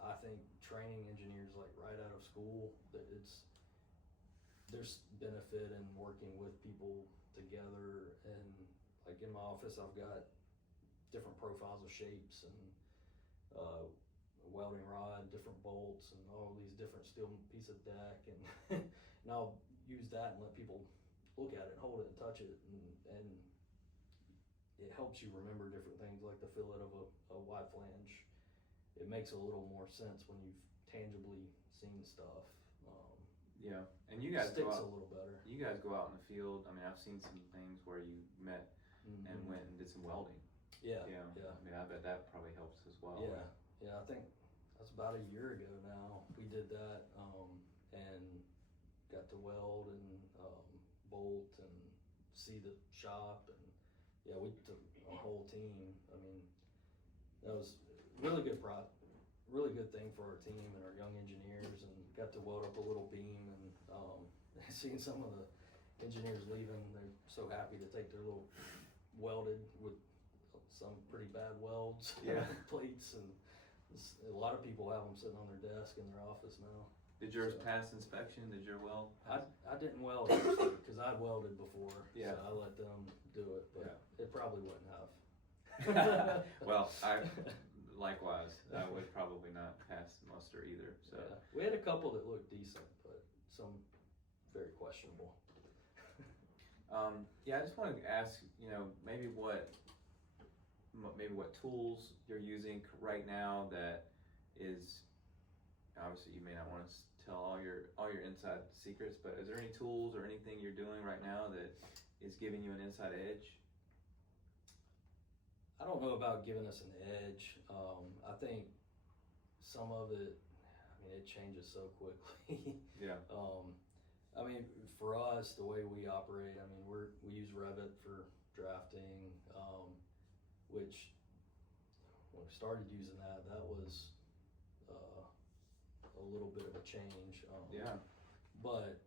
I think training engineers like right out of school, that there's benefit in working with people together. And like in my office I've got different profiles of shapes and welding rod, different bolts, and all these different steel piece of deck, and and I'll use that and let people look at it and hold it and touch it, and it helps you remember different things like the fillet of a wide flange. It makes a little more sense when you've tangibly seen stuff. Yeah, and you guys sticks a little better. You guys go out in the field. I mean, I've seen some things where you met and went and did some welding. Yeah. I mean, I bet that probably helps as well. Yeah. I think that's about a year ago now. We did that and got to weld and bolt and see the shop, and we took a whole team. I mean, that was really good thing for our team and our young engineers, and got to weld up a little beam, and seeing some of the engineers leaving, they're so happy to take their little welded with some pretty bad welds plates, and a lot of people have them sitting on their desk in their office now. Did yours pass inspection? Did your weld pass? I didn't weld actually, because I'd welded before, so I let them do it, but it probably wouldn't have. Well, likewise, I would probably not pass muster either. So we had a couple that looked decent, but some very questionable. I just wanted to ask, maybe what tools you're using right now that is, obviously you may not want to tell all your inside secrets, but is there any tools or anything you're doing right now that is giving you an inside edge? I don't know about giving us an edge. I think some of it, it changes so quickly. I mean, for us, the way we operate, we use Revit for drafting, which when we started using that was a little bit of a change. But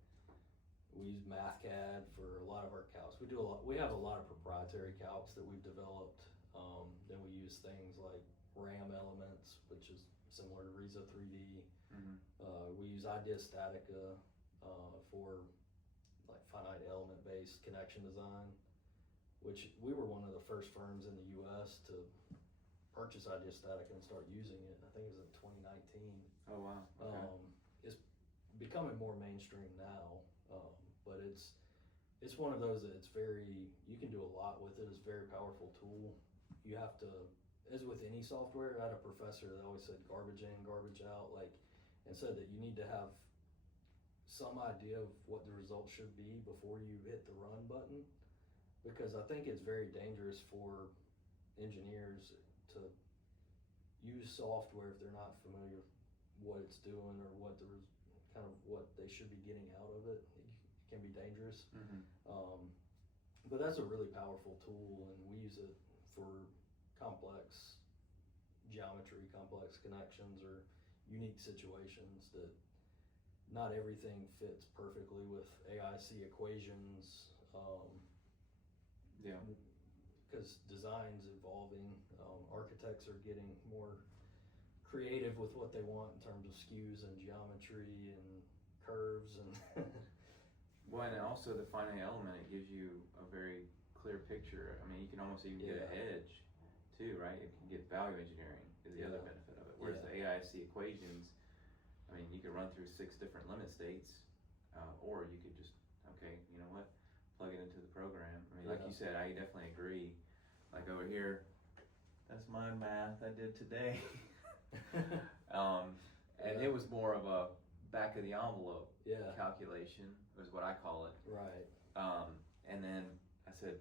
we use MathCAD for a lot of our calcs. We have a lot of proprietary calcs that we've developed. Then we use things like RAM elements, which is similar to Reza 3D. Mm-hmm. We use Idea Statica for like finite element based connection design, which we were one of the first firms in the U.S. to purchase Idea Statica and start using it. I think it was in 2019. Oh wow. Okay. It's becoming more mainstream now, but it's one of those that you can do a lot with it. It's a very powerful tool. You have to, as with any software, I had a professor that always said garbage in, garbage out, and said that you need to have some idea of what the result should be before you hit the run button, because I think it's very dangerous for engineers to use software if they're not familiar with what it's doing or what they should be getting out of it. It can be dangerous. Mm-hmm. But that's a really powerful tool, and we use it for complex geometry, complex connections, or unique situations that not everything fits perfectly with AIC equations. Yeah. Because design's evolving, architects are getting more creative with what they want in terms of skews and geometry and curves and Well, and also the finite element, it gives you a very clear picture. I mean, you can almost even get an edge too, right? It can get value engineering is the other benefit of it. Whereas the AIC equations, I mean, you could run through 6 different limit states, or you could just, okay, you know what, plug it into the program. I mean, like you said, I definitely agree. Like over here, that's my math I did today. And it was more of a back of the envelope calculation, is what I call it. Right. And then I said,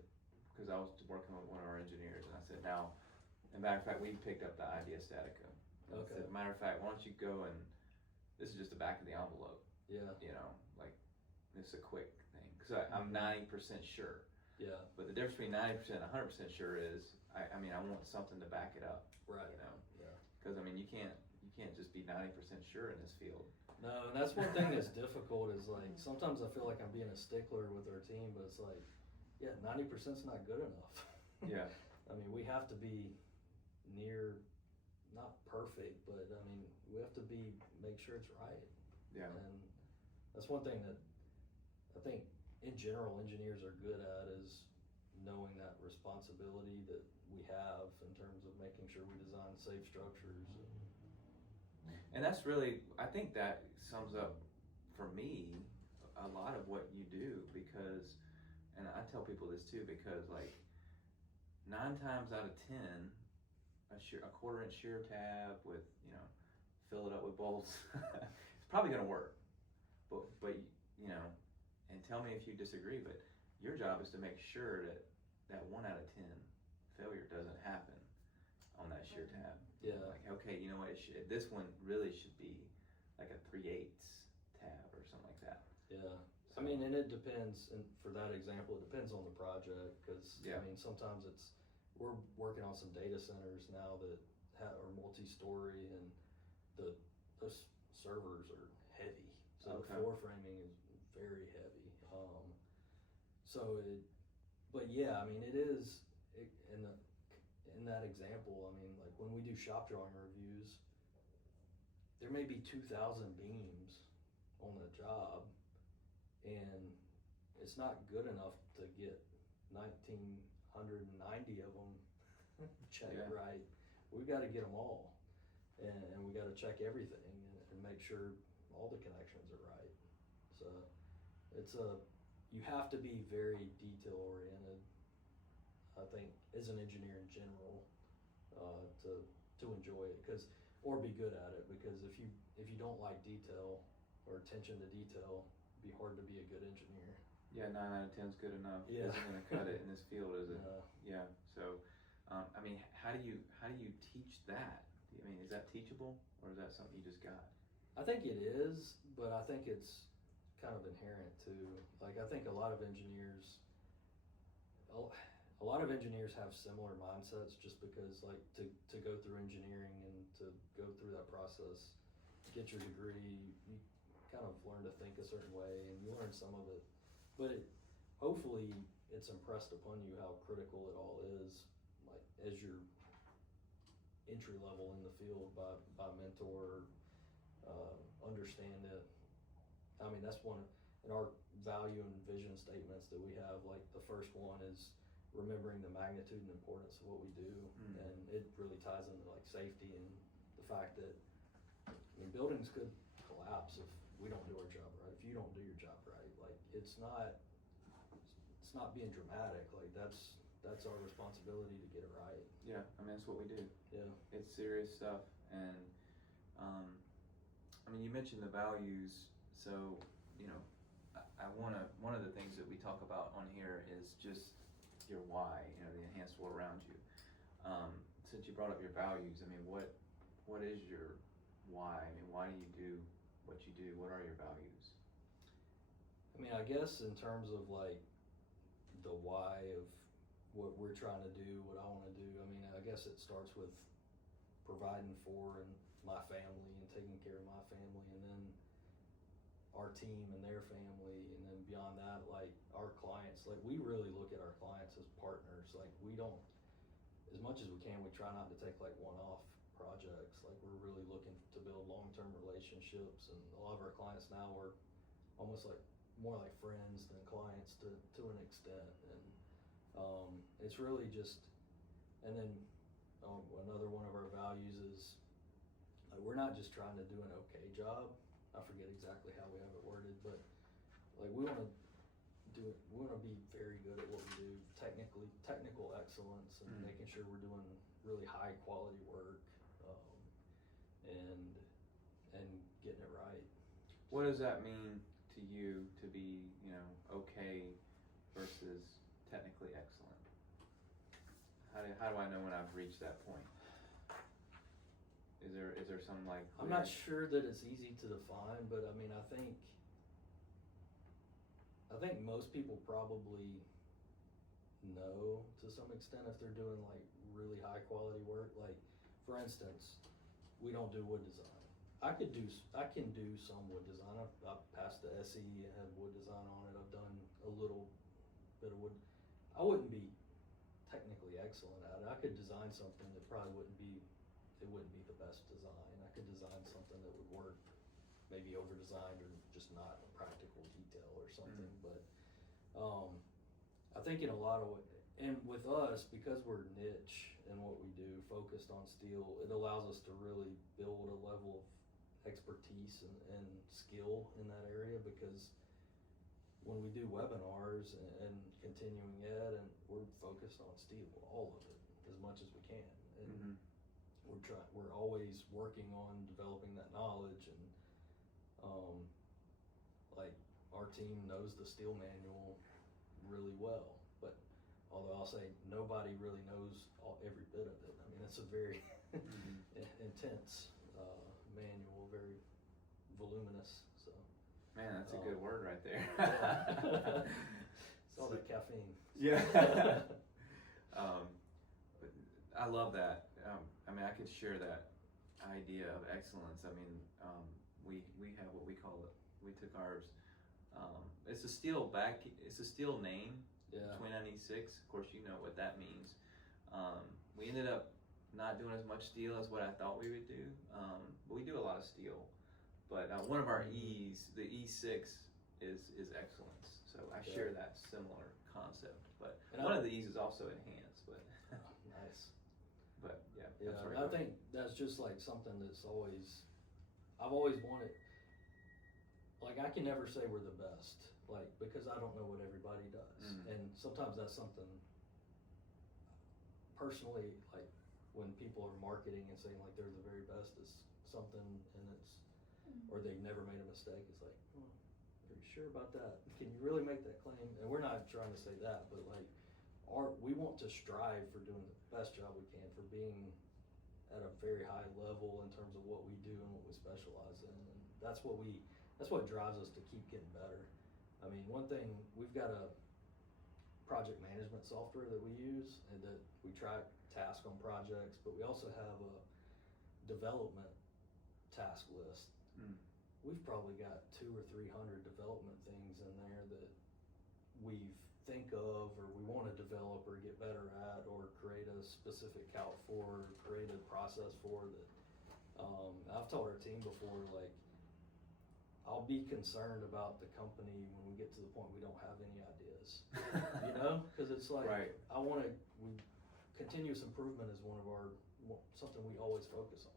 because I was working with one of our engineers, and I said, now, as a matter of fact, we picked up the Idea Statica. Okay. As a matter of fact, why don't you go and, this is just the back of the envelope. Yeah. You know, like, it's a quick thing. Because I'm 90% sure. Yeah. But the difference between 90% and 100% sure is, I mean, I want something to back it up. Right. You know? Yeah. Because, I mean, you can't just be 90% sure in this field. No, and that's one thing that's difficult is like, sometimes I feel like I'm being a stickler with our team, but it's like, 90% is not good enough. Yeah. I mean, we have to be near, not perfect, but I mean, we have to make sure it's right. Yeah. And that's one thing that I think in general engineers are good at, is knowing that responsibility that we have in terms of making sure we design safe structures. And that's really, I think that sums up for me a lot of what you do, because, and I tell people this too, because like 9 times out of 10, a quarter-inch shear tab with, you know, fill it up with bolts, it's probably going to work. But you know, and tell me if you disagree, but your job is to make sure that 1 out of 10 failure doesn't happen on that shear tab. Yeah. Like, okay, you know what? This one really should be like a 3/8 tab or something like that. Yeah. I mean, and it depends, and for that example, it depends on the project, because I mean, sometimes we're working on some data centers now that are multi-story, and those servers are heavy, so the floor framing is very heavy. But yeah, I mean, it is in that example. I mean, like when we do shop drawing reviews, there may be 2,000 beams on the job, and it's not good enough to get 1,990 of them checked right. We've got to get them all, and we got to check everything and make sure all the connections are right. So you have to be very detail oriented, I think, as an engineer in general, to enjoy it, or be good at it, because if you don't like detail or attention to detail, it'd be hard to be a good engineer. Yeah, 9 out of 10 is good enough. Yeah. Isn't going to cut it in this field, is it? Yeah. So, I mean, how do you teach that? I mean, is that teachable, or is that something you just got? I think it is, but I think it's kind of inherent too. Like, I think a lot of engineers have similar mindsets, just because, like, to go through engineering and to go through that process, get your degree, you kind of learn to think a certain way, and you learn some of it, but hopefully it's impressed upon you how critical it all is, like, as you're entry level in the field by mentor, understand it. I mean, that's one in our value and vision statements that we have. Like the first one is remembering the magnitude and importance of what we do, and it really ties into like safety and the fact that buildings could collapse if we don't do our job right. If you don't do your job right, like it's not being dramatic. Like that's our responsibility to get it right. Yeah, I mean that's what we do. Yeah, it's serious stuff, and I mean you mentioned the values, so I wanna, one of the things that we talk about on here is just your why, the enhanced world around you. Since you brought up your values, I mean what is your why? I mean why do you do what you do? What are your values? I mean, I guess in terms of like the why of what we're trying to do, what I want to do, I mean, I guess it starts with providing for and my family and taking care of my family, and then our team and their family, and then beyond that, like our clients. Like we really look at our clients as partners. Like we don't, as much as we can, we try not to take like one-off projects. Like we're really looking to build long-term relationships, and a lot of our clients now are almost like more like friends than clients to an extent. And it's really just, and then another one of our values is like we're not just trying to do an okay job. I forget exactly how we have it worded, but like we want to do it. We want to be very good at what we do, technical excellence, and making sure we're doing really high quality work, and getting it right. What does that mean to you to be, okay versus technically excellent? How do I know when I've reached that point? Is there some like I'm not sure that it's easy to define, but I mean I think most people probably know to some extent if they're doing like really high quality work. Like for instance, we don't do wood design. I can do some wood design. I've passed the SE and had wood design on it. I've done a little bit of wood. I wouldn't be technically excellent at it. I could design something that probably wouldn't be the best design. I could design something that would work, maybe over designed or just not a practical detail or something. But I think in a lot of and with us, because we're niche in what we do, focused on steel, it allows us to really build a level of expertise and skill in that area. Because when we do webinars and continuing ed, and we're focused on steel, all of it, as much as we can. And we're always working on developing that knowledge, and like our team knows the steel manual really well, but although I'll say nobody really knows every bit of it. I mean, it's a very intense manual, very voluminous. So, man, that's a good word right there. It's all that caffeine. Yeah. I love that. I mean, I could share that idea of excellence. I mean, we have what we call it. We took ours. It's a steel name. Yeah. 2096. Of course, you know what that means. We ended up not doing as much steel as what I thought we would do, but we do a lot of steel. But one of our E's, the E6, is excellence. So I share that similar concept. But one of the E's is also enhance. But nice. But yeah. I think that's just like something that's I've always wanted. Like I can never say we're the best, like because I don't know what everybody does, and sometimes that's something. Personally, like when people are marketing and saying like they're the very best is something, and it's or they've never made a mistake. It's like, are you sure about that? Can you really make that claim? And we're not trying to say that, but like we want to strive for doing the best job we can, for being at a very high level in terms of what we do and what we specialize in, and that's what drives us to keep getting better. I mean, one thing, we've got a project management software that we use and that we track tasks on projects, but we also have a development task list. We've probably got 200 or 300 development things in there that we've think of, or we want to develop or get better at, or create a specific calc for, or create a process for that. I've told our team before, like, I'll be concerned about the company when we get to the point we don't have any ideas, you know, because it's like, Right. continuous improvement is something we always focus on.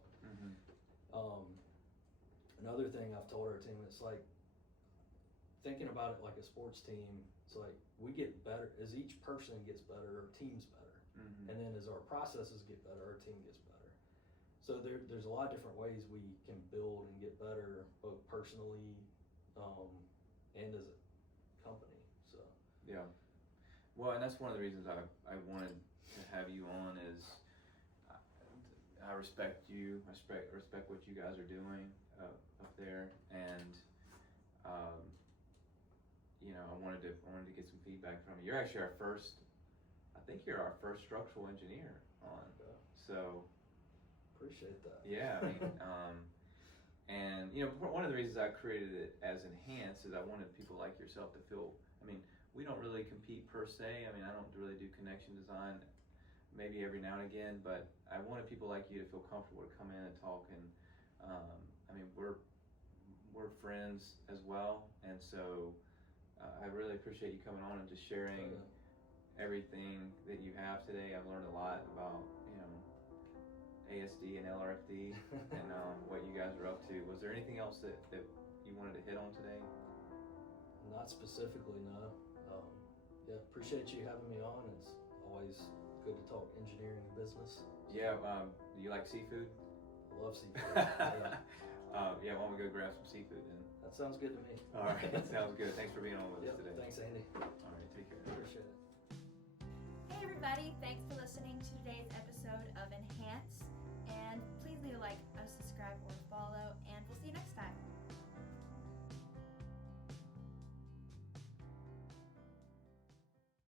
Another thing I've told our team, it's like, thinking about it like a sports team, it's like we get better as each person gets better, our team's better. And then as our processes get better, our team gets better. So there's a lot of different ways we can build and get better, both personally and as a company. So Yeah. Well, and that's one of the reasons I wanted to have you on is I respect you. I respect what you guys are doing up there, and you know, I wanted to get some feedback from you. You're actually I think you're our first structural engineer on. So appreciate that. Yeah, I mean, and you know, one of the reasons I created it as Enhance is I wanted people like yourself to feel. I mean, we don't really compete per se. I mean, I don't really do connection design, maybe every now and again, but I wanted people like you to feel comfortable to come in and talk. And I mean, we're friends as well, and so I really appreciate you coming on and just sharing everything that you have today. I've learned a lot about, you know, ASD and LRFD and what you guys are up to. Was there anything else that you wanted to hit on today? Not specifically, no. Yeah, appreciate you having me on. It's always good to talk engineering and business. Yeah, do you like seafood? I love seafood. Yeah. Yeah, why don't we go grab some seafood then? That sounds good to me. All right, that sounds good. Thanks for being on with us today. Thanks, Andy. All right, take care. Appreciate it. Hey everybody, thanks for listening